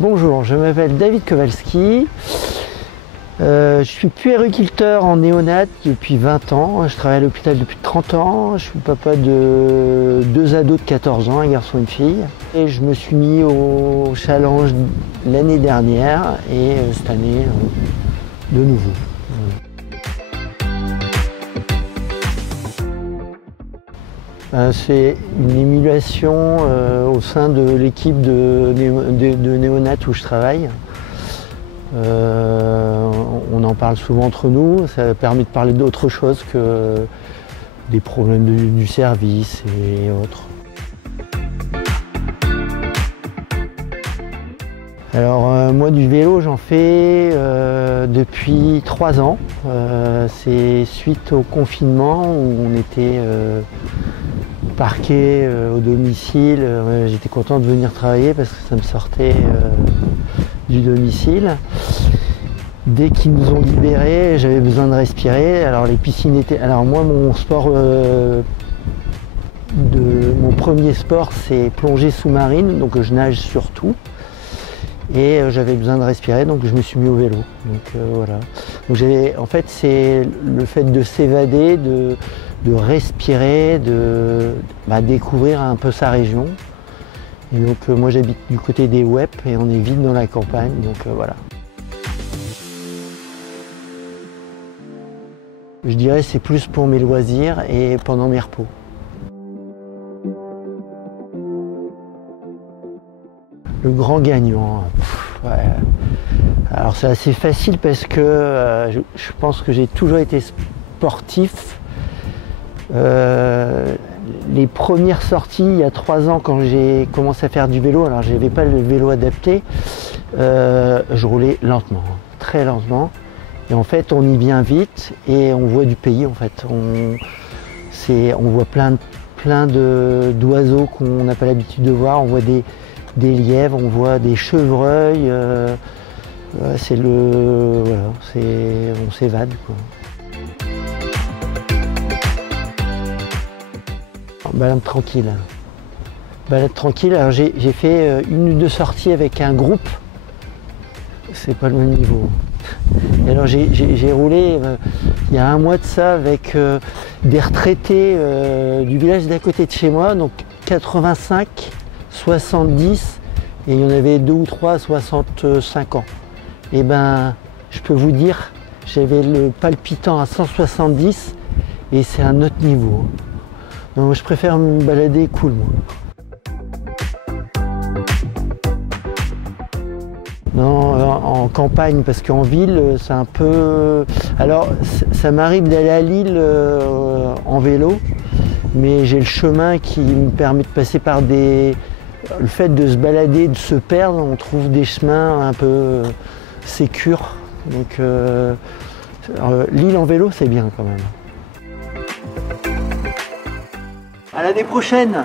Bonjour, je m'appelle David Kowalski. Je suis puériculteur en néonat depuis 20 ans. Je travaille à l'hôpital depuis 30 ans. Je suis papa de 2 ados de 14 ans, un garçon et une fille. Et je me suis mis au challenge l'année dernière et cette année de nouveau. C'est une émulation au sein de l'équipe de néonat où je travaille. On en parle souvent entre nous, ça permet de parler d'autre chose que des problèmes du service et autres. Alors moi du vélo j'en fais depuis 3 ans. C'est suite au confinement où on était parqué au domicile. J'étais content de venir travailler parce que ça me sortait du domicile. Dès qu'ils nous ont libérés, j'avais besoin de respirer. Alors les piscines étaient... Alors moi mon sport, mon premier sport c'est plongée sous-marine, donc je nage surtout. Et j'avais besoin de respirer, donc je me suis mis au vélo. Donc voilà. Donc en fait c'est le fait de s'évader, de respirer, de découvrir un peu sa région. Et donc moi j'habite du côté des Ouep et on est vite dans la campagne, donc voilà. Je dirais c'est plus pour mes loisirs et pendant mes repos. Le grand gagnant, ouais. Alors c'est assez facile parce que je pense que j'ai toujours été sportif. Les premières sorties il y a 3 ans quand j'ai commencé à faire du vélo, alors je n'avais pas le vélo adapté, je roulais lentement, très lentement. Et en fait on y vient vite et on voit du pays en fait. On voit plein d'oiseaux qu'on n'a pas l'habitude de voir, on voit des lièvres, on voit des chevreuils, voilà, on s'évade quoi. Balade tranquille. Balade tranquille, alors j'ai fait 1 ou 2 sorties avec un groupe, c'est pas le même niveau. Et alors j'ai roulé il y a 1 mois de ça avec des retraités du village d'à côté de chez moi, donc 85, 70 et il y en avait 2 ou 3 à 65 ans. Et ben je peux vous dire, j'avais le palpitant à 170 et c'est un autre niveau. Donc je préfère me balader cool moi. Non, en campagne, parce qu'en ville, c'est un peu... Alors, ça m'arrive d'aller à Lille en vélo, mais j'ai le chemin qui me permet de passer par des... Le fait de se balader, de se perdre, on trouve des chemins un peu sécures. Donc, Lille en vélo, c'est bien quand même. À l'année prochaine!